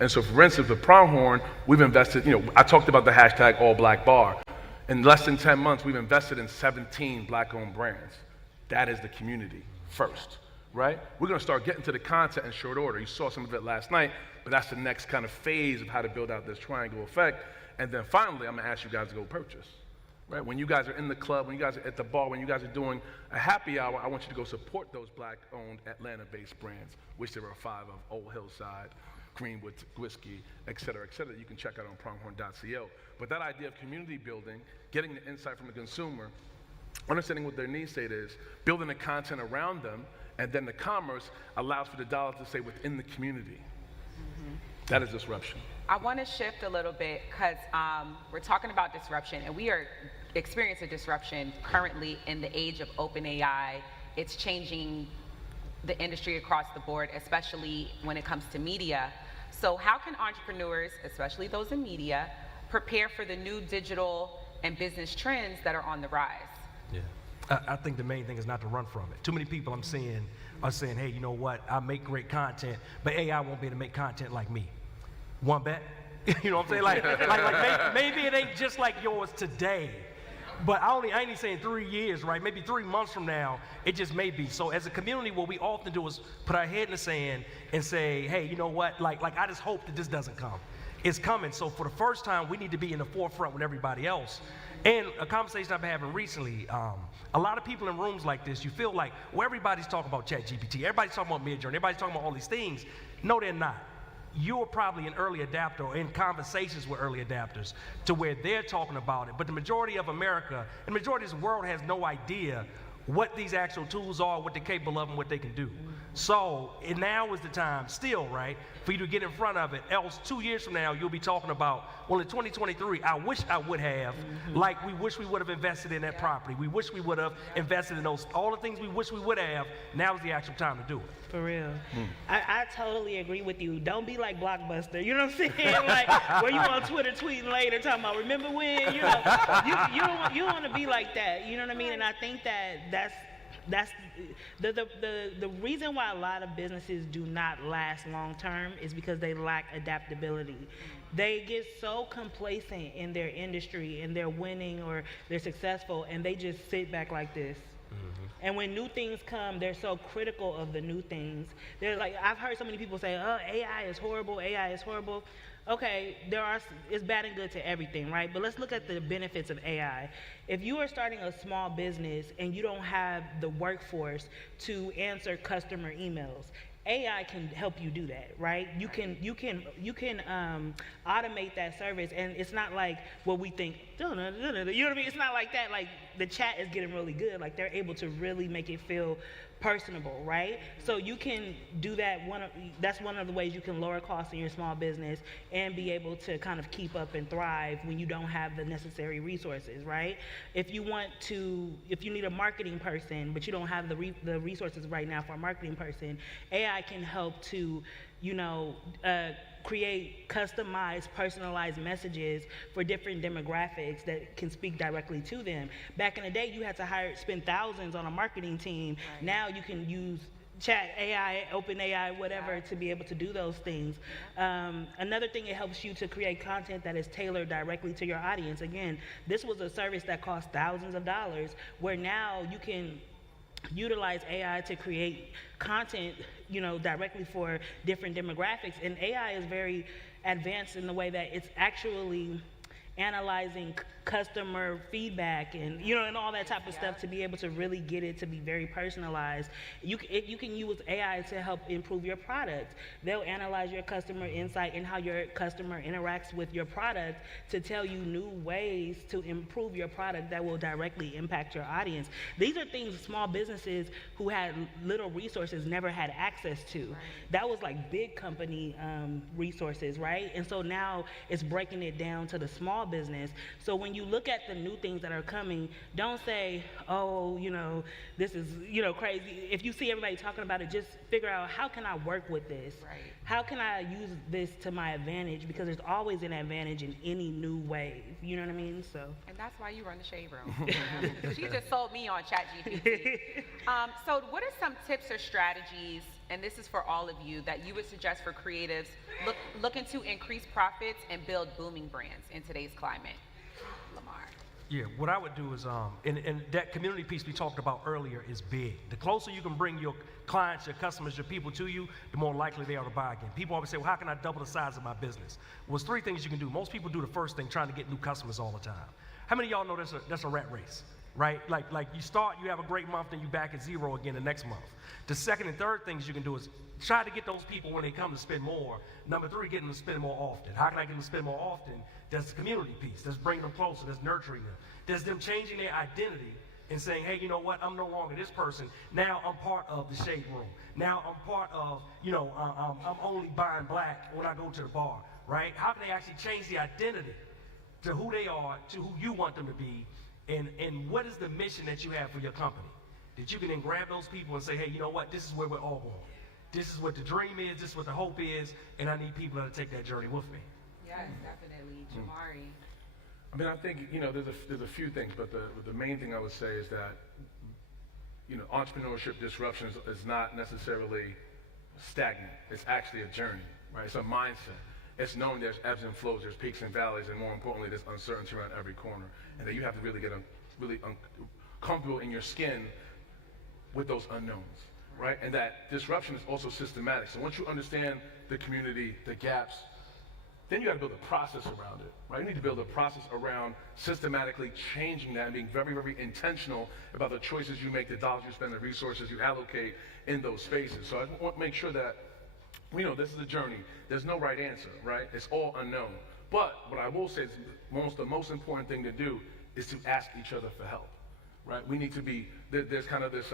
And so, for instance, with Pronghorn, we've invested, I talked about the hashtag All Black Bar. In less than 10 months, we've invested in 17 black-owned brands. That is the community first, right? We're gonna start getting to the content in short order. You saw some of it last night, but that's the next kind of phase of how to build out this triangle effect. And then finally, I'm gonna ask you guys to go purchase, right? When you guys are in the club, when you guys are at the bar, when you guys are doing a happy hour, I want you to go support those black-owned Atlanta-based brands, which there are 5 of: Old Hillside, Greenwood Whiskey, et cetera, you can check out on pronghorn.co. But that idea of community building, getting the insight from the consumer, understanding what their need state is, building the content around them, and then the commerce allows for the dollar to stay within the community. That is disruption. I want to shift a little bit because we're talking about disruption, and we are experiencing disruption currently in the age of open AI. It's changing the industry across the board, especially when it comes to media. So how can entrepreneurs, especially those in media, prepare for the new digital and business trends that are on the rise? Yeah, I think the main thing is not to run from it. Too many people I'm seeing are saying, hey, you know what, I make great content, but AI won't be able to make content like me. One bet? You know what I'm saying? Like maybe it ain't just like yours today, but I ain't even saying 3 years, right? Maybe 3 months from now, it just may be. So as a community, what we often do is put our head in the sand and say, hey, you know what, like I just hope that this doesn't come. It's coming, so for the first time, we need to be in the forefront with everybody else. And a conversation I've been having recently, a lot of people in rooms like this, you feel like, well, everybody's talking about ChatGPT, everybody's talking about Midjourney, everybody's talking about all these things. No, they're not. You're probably an early adapter or in conversations with early adapters to where they're talking about it. But the majority of America and the majority of this world has no idea what these actual tools are, what they're capable of, and what they can do. So now is the time still, right, for you to get in front of it. Else 2 years from now, you'll be talking about, well, in 2023, I wish I would have, like we wish we would have invested in that property. We wish we would have invested in those, all the things we wish we would have. Now is the actual time to do it. For real. I totally agree with you. Don't be like Blockbuster, you know what I'm saying? Like, where you on Twitter tweeting later talking about, remember when, you don't want to be like that, you know what I mean? And I think that's the reason why a lot of businesses do not last long term is because they lack adaptability. They get so complacent in their industry and they're winning or they're successful and they just sit back like this. And when new things come, they're so critical of the new things. They're like, I've heard so many people say, oh, AI is horrible, AI is horrible. Okay, it's bad and good to everything, right? But let's look at the benefits of AI. If you are starting a small business and you don't have the workforce to answer customer emails, AI can help you do that, right? You can automate that service, and it's not like what we think. You know what I mean? It's not like that. Like the chat is getting really good. Like they're able to really make it feel personable, right? So you can do that. That's one of the ways you can lower costs in your small business and be able to kind of keep up and thrive when you don't have the necessary resources, right? If you need a marketing person, but you don't have the resources right now for a marketing person, AI can help to, create customized, personalized messages for different demographics that can speak directly to them. Back in the day, you had to spend thousands on a marketing team. Right. Now you can use chat AI, open AI, whatever, to be able to do those things. Another thing, it helps you to create content that is tailored directly to your audience. Again, this was a service that cost thousands of dollars, where now you can utilize AI to create content, directly for different demographics. And AI is very advanced in the way that it's actually analyzing customer feedback and and all that type of stuff to be able to really get it to be very personalized. You can use AI to help improve your product. They'll analyze your customer insight and how your customer interacts with your product to tell you new ways to improve your product that will directly impact your audience. These are things small businesses who had little resources never had access to. Right. That was like big company resources, right? And so now it's breaking it down to the small business. So when you look at the new things that are coming, don't say, oh, this is, crazy. If you see everybody talking about it, just figure out, how can I work with this? Right. How can I use this to my advantage? Because there's always an advantage in any new wave. You know what I mean? So. And that's why you run the Shade Room. She just sold me on ChatGPT. So what are some tips or strategies and this is for all of you, that you would suggest for creatives looking to increase profits and build booming brands in today's climate? Lamar. Yeah, what I would do is, and that community piece we talked about earlier is big. The closer you can bring your clients, your customers, your people to you, the more likely they are to buy again. People always say, well, how can I double the size of my business? Well, there's 3 things you can do. Most people do the first thing, trying to get new customers all the time. How many of y'all know that's a rat race, right? Like you start, you have a great month, then you back at 0 again the next month. The second and third things you can do is try to get those people when they come to spend more. Number 3, get them to spend more often. How can I get them to spend more often? That's the community piece. That's bringing them closer. That's nurturing them. That's them changing their identity and saying, hey, you know what? I'm no longer this person. Now I'm part of the shade room. Now I'm part of, I'm only buying black when I go to the bar, right? How can they actually change the identity to who they are, to who you want them to be, and what is the mission that you have for your company? That you can then grab those people and say, hey, you know what? This is where we're all going. This is what the dream is. This is what the hope is. And I need people to take that journey with me. Yes, definitely. Jomaree. I mean, I think, there's a few things, but the main thing I would say is that, entrepreneurship disruption is not necessarily stagnant. It's actually a journey, right? It's a mindset. It's knowing there's ebbs and flows, there's peaks and valleys, and more importantly, there's uncertainty around every corner. And that you have to really get comfortable in your skin with those unknowns, right? And that disruption is also systematic. So once you understand the community, the gaps, then you got to build a process around it, right? You need to build a process around systematically changing that and being very, very intentional about the choices you make, the dollars you spend, the resources you allocate in those spaces. So I want to make sure that we know this is a journey. There's no right answer, right? It's all unknown. But what I will say is the most important thing to do is to ask each other for help, right? We need to be, there's kind of this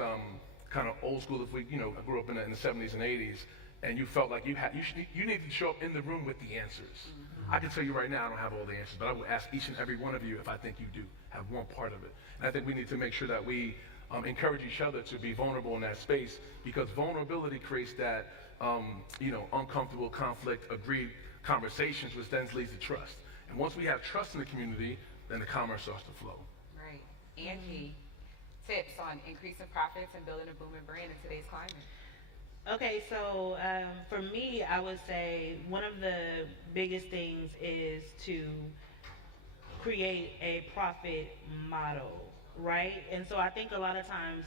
kind of old school, if we, I grew up in the 70s and 80s, and you felt like you needed to show up in the room with the answers. I can tell you right now I don't have all the answers, but I will ask each and every one of you if I think you do have one part of it. And I think we need to make sure that we encourage each other to be vulnerable in that space, because vulnerability creates that uncomfortable conflict, agreed conversations, which then leads to trust. And once we have trust in the community, then the commerce starts to flow. Right. Angie, tips on increasing profits and building a booming brand in today's climate. Okay, so for me, I would say one of the biggest things is to create a profit model, right? And so I think a lot of times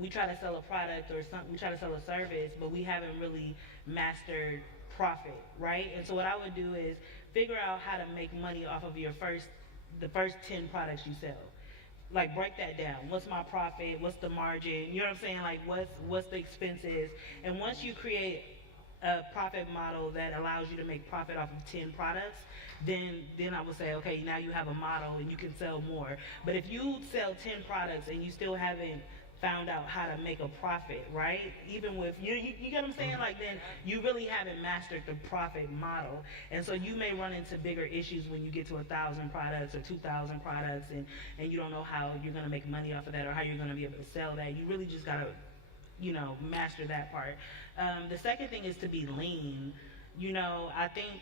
we try to sell a product or we try to sell a service, but we haven't really mastered profit, right? And so what I would do is figure out how to make money off of the first 10 products you sell. Like, break that down. What's my profit? What's the margin? You know what I'm saying? Like, what's the expenses? And once you create a profit model that allows you to make profit off of 10 products, then I would say, okay, now you have a model and you can sell more. But if you sell 10 products and you still haven't found out how to make a profit, right? Even with, you get what I'm saying? Like, then you really haven't mastered the profit model. And so you may run into bigger issues when you get to 1,000 products or 2,000 products and you don't know how you're going to make money off of that or how you're going to be able to sell that. You really just got to, master that part. The second thing is to be lean. I think,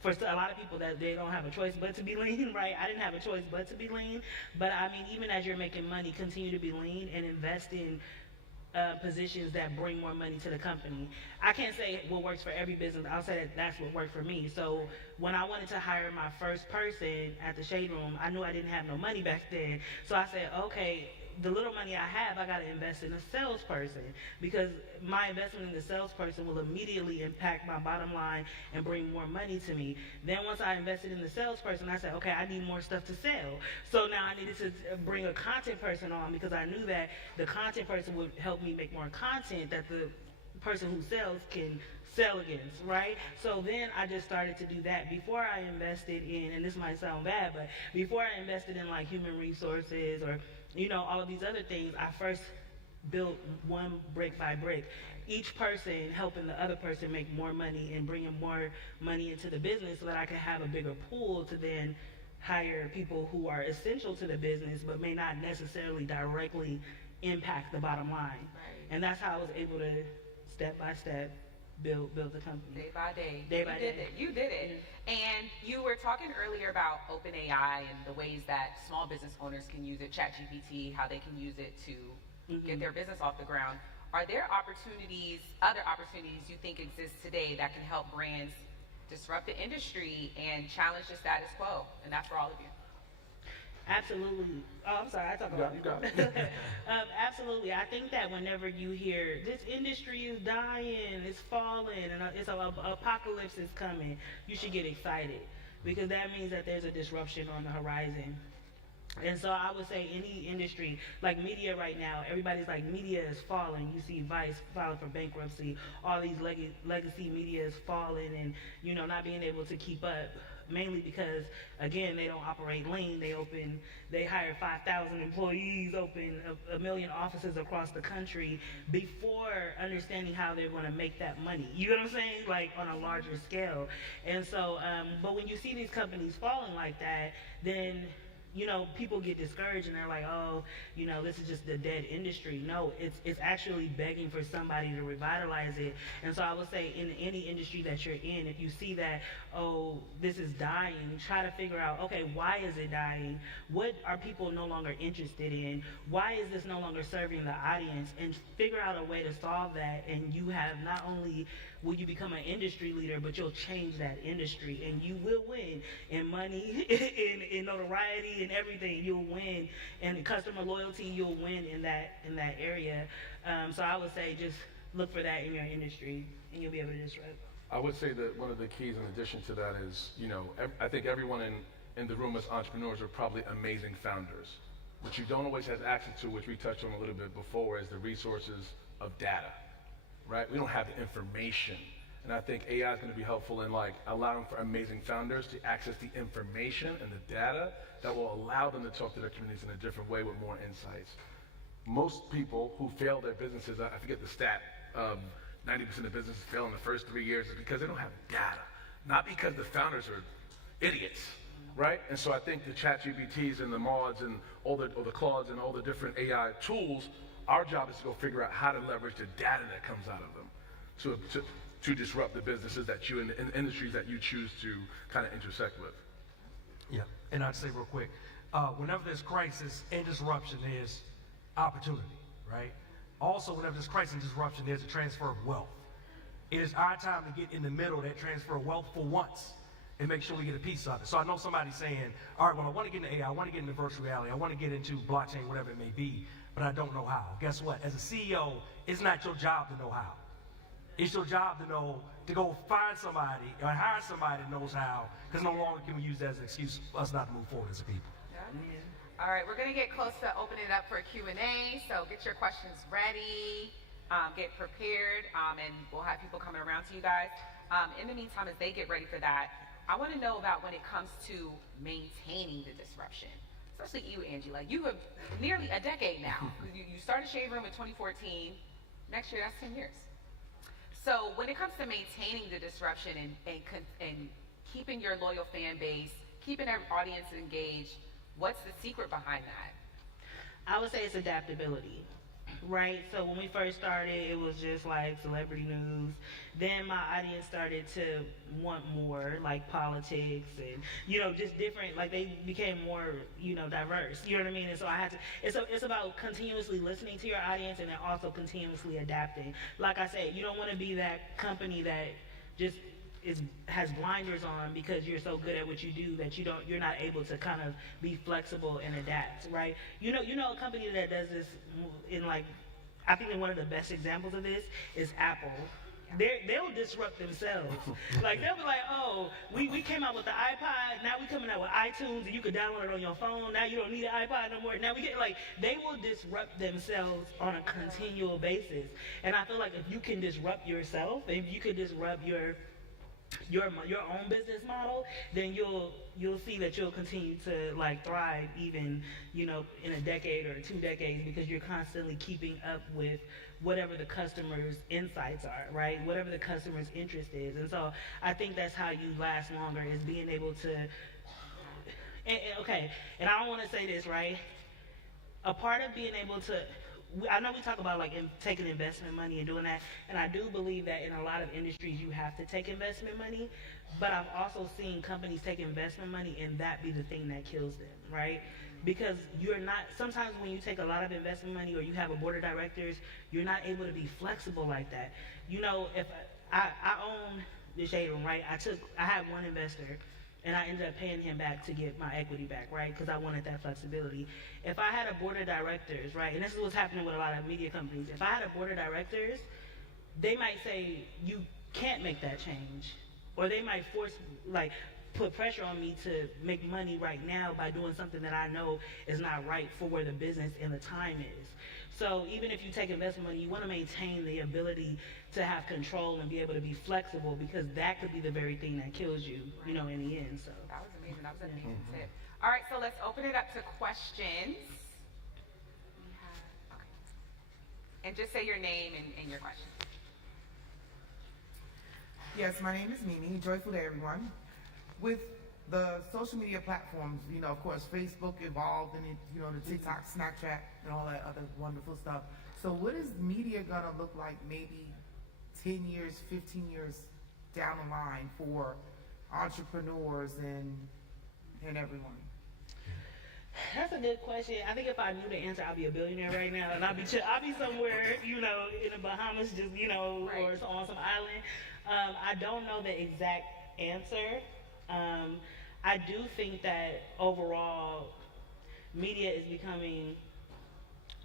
for a lot of people that they don't have a choice but to be lean, right? I didn't have a choice but to be lean. But I mean, even as you're making money, continue to be lean and invest in positions that bring more money to the company. I can't say what works for every business. I'll say that that's what worked for me. So when I wanted to hire my first person at the Shade Room, I knew I didn't have no money back then. So I said, okay, the little money I have, I got to invest in a salesperson, because my investment in the salesperson will immediately impact my bottom line and bring more money to me. Then once I invested in the salesperson, I said, okay, I need more stuff to sell. So now I needed to bring a content person on, because I knew that the content person would help me make more content that the person who sells can sell against, right? So then I just started to do that. Before I invested in, and this might sound bad, but before I invested in like human resources or all of these other things, I first built one brick by brick. Each person helping the other person make more money and bringing more money into the business so that I could have a bigger pool to then hire people who are essential to the business but may not necessarily directly impact the bottom line. Right. And that's how I was able to, step by step, build the company. Day by day. Day by day. You did it. And you were talking earlier about OpenAI and the ways that small business owners can use it, ChatGPT, how they can use it to get their business off the ground. Are there opportunities, other opportunities you think exist today that can help brands disrupt the industry and challenge the status quo? And that's for all of you. Absolutely. Oh, I'm sorry. I talk about You got it. absolutely. I think that whenever you hear this industry is dying, it's falling, and it's a apocalypse is coming, you should get excited because that means that there's a disruption on the horizon. And so I would say any industry, like media right now, everybody's like media is falling. You see Vice filing for bankruptcy, all these legacy media is falling and, you know, not being able to keep up. Mainly because, again, they don't operate lean. They hire 5,000 employees, open a million offices across the country before understanding how they're going to make that money. You know what I'm saying? Like on a larger scale. And so, but when you see these companies falling like that, then you know, people get discouraged and they're like, oh, you know, this is just the dead industry. No, it's actually begging for somebody to revitalize it. And so I would say in any industry that you're in, if you see that, oh, this is dying, try to figure out, okay, why is it dying? What are people no longer interested in? Why is this no longer serving the audience? And figure out a way to solve that. And you have not only will you become an industry leader, but you'll change that industry and you will win in money, in notoriety, in everything. You'll win in customer loyalty. You'll win in that area. So I would say just look for that in your industry and you'll be able to disrupt. I would say that one of the keys in addition to that is, you know, I think everyone in the room as entrepreneurs are probably amazing founders. What you don't always have access to, which we touched on a little bit before, is the resources of data, right? We don't have the information. And I think AI is going to be helpful in like allowing for amazing founders to access the information and the data that will allow them to talk to their communities in a different way with more insights. Most people who fail their businesses, I forget the stat, 90% of businesses fail in the first 3 years is because they don't have data, not because the founders are idiots, right? And so I think the ChatGPTs and the mods and all the Claudes and all the different AI tools, our job is to go figure out how to leverage the data that comes out of them to disrupt the businesses that you and the industries that you choose to kind of intersect with. Yeah, and I'd say real quick, whenever there's crisis and disruption, there's opportunity, right? Also, whenever there's crisis and disruption, there's a transfer of wealth. It is our time to get in the middle of that transfer of wealth for once and make sure we get a piece of it. So I know somebody's saying, all right, well, I want to get into AI, I want to get into virtual reality, I want to get into blockchain, whatever it may be, but I don't know how. Guess what? As a CEO, it's not your job to know how. It's your job to know, to go find somebody or hire somebody that knows how, because no longer can we use that as an excuse for us not to move forward as a people. Yeah. All right, we're going to get close to opening it up for a Q&A, so get your questions ready, get prepared, and we'll have people coming around to you guys. In the meantime, as they get ready for that, I want to know about when it comes to maintaining the disruption, especially you, Angie. Like, you have nearly a decade now. You started Shade Room in 2014. Next year, that's 10 years. So when it comes to maintaining the disruption and keeping your loyal fan base, keeping our audience engaged, what's the secret behind that? I would say it's adaptability, right? So when we first started, it was just like celebrity news. Then my audience started to want more, like politics and, you know, just different, like they became more, you know, diverse. You know what I mean? And so I had to, it's about continuously listening to your audience and then also continuously adapting. Like I said, you don't want to be that company that just has blinders on because you're so good at what you do that you're not able to kind of be flexible and adapt, right? You know a company that does this in like, I think that one of the best examples of this is Apple. They'll disrupt themselves. Like they'll be like, oh, we came out with the iPod, now we coming out with iTunes and you can download it on your phone. Now you don't need an iPod no more. Now we get like, they will disrupt themselves on a continual basis. And I feel like if you can disrupt yourself, if you can disrupt your own business model, then you'll see that you'll continue to like thrive even, you know, in a decade or 2 decades because you're constantly keeping up with whatever the customer's insights are, right? Whatever the customer's interest is. And so I think that's how you last longer is being able to, and I don't want to say this, right? A part of being able to, I know we talk about like taking investment money and doing that, and I do believe that in a lot of industries you have to take investment money, but I've also seen companies take investment money and that be the thing that kills them, right? because you're not, sometimes when you take a lot of investment money or you have a board of directors, you're not able to be flexible like that. You know, if I own the Shade Room, right? I had one investor, and I ended up paying him back to get my equity back, right? Because I wanted that flexibility. If I had a board of directors, right, and this is what's happening with a lot of media companies, if I had a board of directors, they might say, you can't make that change. Or they might put pressure on me to make money right now by doing something that I know is not right for where the business and the time is. So even if you take investment money, you want to maintain the ability to have control and be able to be flexible, because that could be the very thing that kills you, you know, in the end. So That was amazing. That was an amazing tip. All right, so let's open it up to questions. Okay. And just say your name and your question. Yes, my name is Mimi. Joyful day, everyone. With the social media platforms, you know, of course, Facebook evolved, and it, you know, the TikTok, Snapchat, and all that other wonderful stuff. So what is media gonna look like maybe 10 years, 15 years down the line for entrepreneurs and everyone? that's a good question. I think if I knew the answer, I'd be a billionaire right now, and I'd be somewhere, you know, in the Bahamas, just, you know, Right. or on some island. I don't know the exact answer. I do think that overall, media is becoming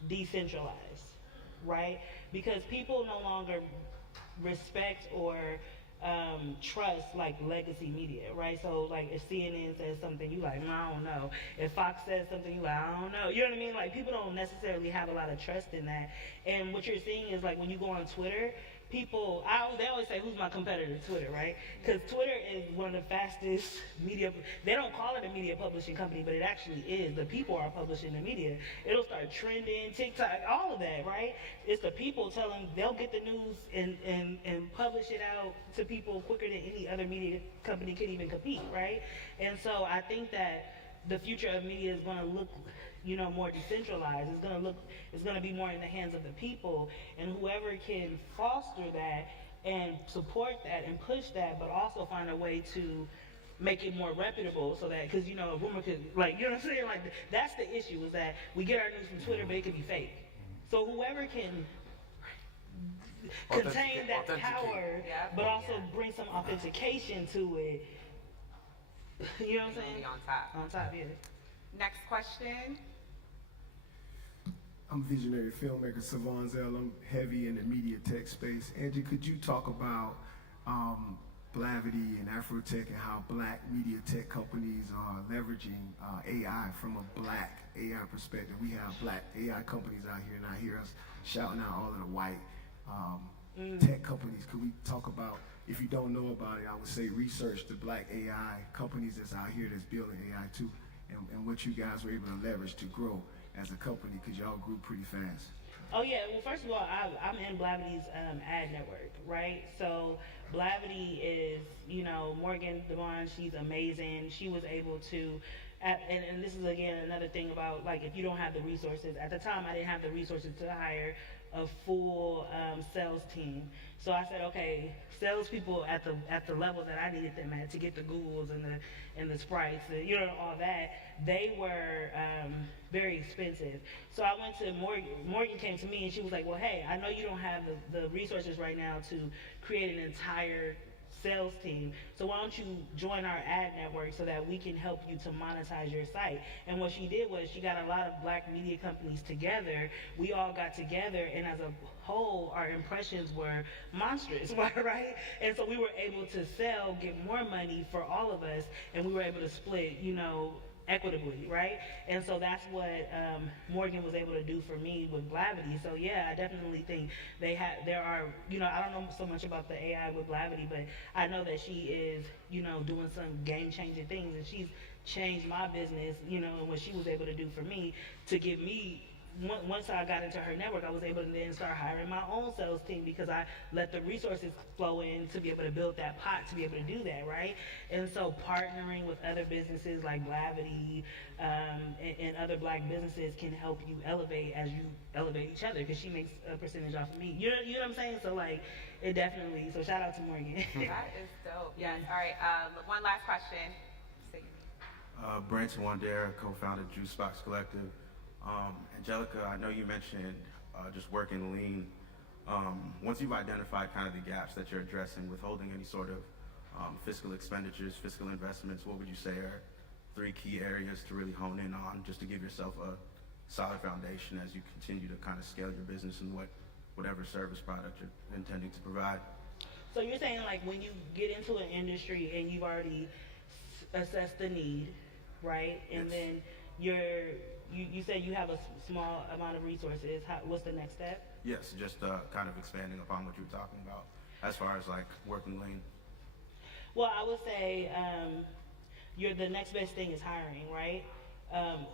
decentralized, right? Because people no longer respect or trust like legacy media, right? So like if CNN says something, you like, I don't know. If Fox says something, you like, I don't know. You know what I mean? Like people don't necessarily have a lot of trust in that. And what you're seeing is like when you go on Twitter, people, they always say, who's my competitor to Twitter, right? Because Twitter is one of the fastest media, they don't call it a media publishing company, but it actually is. The people are publishing the media. It'll start trending, TikTok, all of that, right? It's the people telling, they'll get the news and publish it out to people quicker than any other media company could even compete, right? And so I think that the future of media is going to look, you know, more decentralized. It's going to be more in the hands of the people, and whoever can foster that and support that and push that, but also find a way to make it more reputable, so that, because, you know, a rumor could, like, you know what I'm saying? Like, that's the issue, is that we get our news from Twitter, but it could be fake. So whoever can contain that power, but also bring some authentication to it, you know what I'm saying? Be on top. On top, yeah. Next question. I'm visionary filmmaker Savon Zell. I'm heavy in the media tech space. Angie, could you talk about Blavity and Afrotech and how black media tech companies are leveraging AI from a black AI perspective? We have black AI companies out here, and I hear us shouting out all of the white tech companies. Could we talk about, if you don't know about it, I would say research the black AI companies that's out here that's building AI too, and what you guys were able to leverage to grow as a company, because y'all grew pretty fast. Oh yeah, well first of all, I'm in Blavity's ad network, right? So Blavity is, you know, Morgan Devon, she's amazing. She was able to, and this is again another thing about, like, if you don't have the resources, at the time I didn't have the resources to hire a full sales team. So I said, okay, salespeople at the level that I needed them at to get the Googles and the Sprites, and, you know, all that, they were very expensive. So I went to Morgan came to me and she was like, well, hey, I know you don't have the resources right now to create an entire sales team, so why don't you join our ad network so that we can help you to monetize your site? And what she did was she got a lot of black media companies together. We all got together, and as a whole, our impressions were monstrous, right? And so we were able to get more money for all of us, and we were able to split, you know, equitably, right? And so that's what Morgan was able to do for me with Blavity. So yeah, I definitely think there are, you know, I don't know so much about the AI with Blavity, but I know that she is, you know, doing some game-changing things, and she's changed my business, you know, and what she was able to do for me to give me, once I got into her network, I was able to then start hiring my own sales team, because I let the resources flow in to be able to build that pot, to be able to do that, right? And so partnering with other businesses like Blavity and other black businesses can help you elevate as you elevate each other, because she makes a percentage off of me. You know what I'm saying? So like, it definitely, so shout out to Morgan. That is dope. Yes. All right. One last question. Say your name. Brent Nwandu, co-founder of Juice Box Collective. Angelica, I know you mentioned just working lean. Once you've identified kind of the gaps that you're addressing, withholding any sort of fiscal expenditures, fiscal investments, what would you say are 3 key areas to really hone in on just to give yourself a solid foundation as you continue to kind of scale your business and whatever service product you're intending to provide? So you're saying like when you get into an industry and you've already assessed the need, right? And Yes. then you say you have a small amount of resources. What's the next step? Yes, just kind of expanding upon what you were talking about as far as like working lean. Well, I would say the next best thing is hiring, right?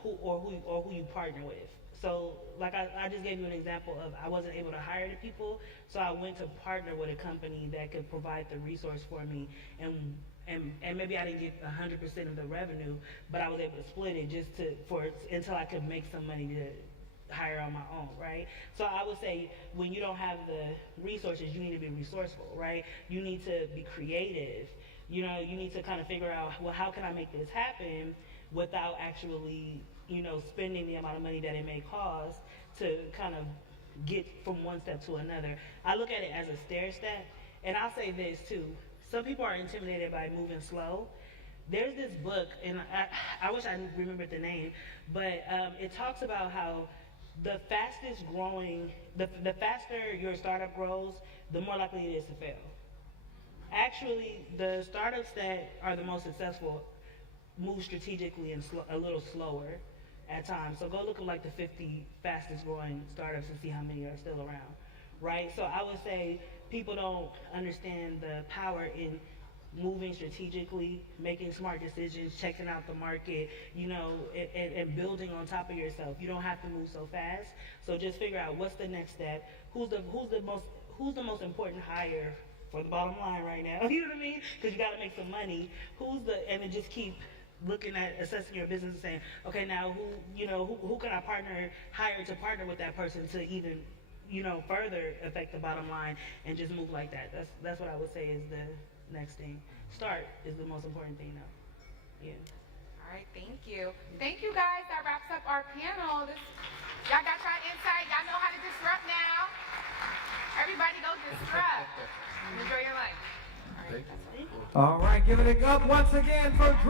Who you partner with. So, like I just gave you an example of I wasn't able to hire the people, so I went to partner with a company that could provide the resource for me, and maybe I didn't get 100% of the revenue, but I was able to split it until I could make some money to hire on my own, right? So I would say when you don't have the resources, you need to be resourceful, right? You need to be creative. You know, you need to kind of figure out, well, how can I make this happen without actually, spending the amount of money that it may cost to kind of get from one step to another. I look at it as a stair step, and I'll say this too. Some people are intimidated by moving slow. There's this book, and I wish I remembered the name, but it talks about how the fastest growing, the faster your startup grows, the more likely it is to fail. Actually, the startups that are the most successful move strategically and a little slower at times. So go look at like the 50 fastest growing startups and see how many are still around, right? So I would say people don't understand the power in moving strategically, making smart decisions, checking out the market, and building on top of yourself. You don't have to move so fast. So just figure out what's the next step. Who's the most important hire for the bottom line right now? You know what I mean? Because you got to make some money. And then just keep looking at assessing your business and saying, okay, now who can I hire to partner with that person to even further affect the bottom line and just move like that. That's what I would say is the next thing. Start is the most important thing now. Yeah. All right, thank you. Thank you guys. That wraps up our panel. Y'all got your insight. Y'all know how to disrupt now. Everybody go disrupt. Enjoy your life. All right, that's all. All right, give it up once again for